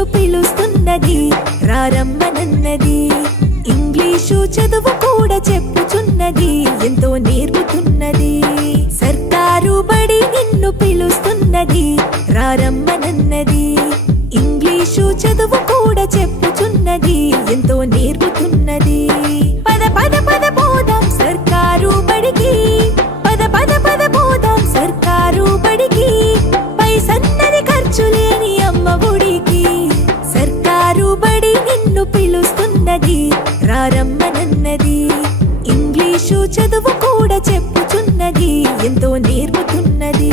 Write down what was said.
నిన్ను పిలుస్తున్నది రారమ్మనన్నది. ఇంగ్లీషు చదువు కూడా చెప్పుచున్నది ఎంతో నేర్పుతున్నది. సర్కారు బడి నిన్ను పిలుస్తున్నది రారమ్మనన్నది. ఇంగ్లీషు చదువు కూడా చెప్పుచున్నది ఎంతో నేర్పుతున్నది. పద పద పద పోదాం సర్కారు బడికి, పద పద పద పోదాం సర్కారు బడికి. పైసన్నది ఖర్చు లేని అమ్మ ఒడికి. సర్కారు బడి నిన్ను పిలుస్తున్నది రారమ్మనన్నది. ఇంగ్లీషు చదువు కూడా చెప్పుచున్నది ఎంతో నేర్పుతున్నది.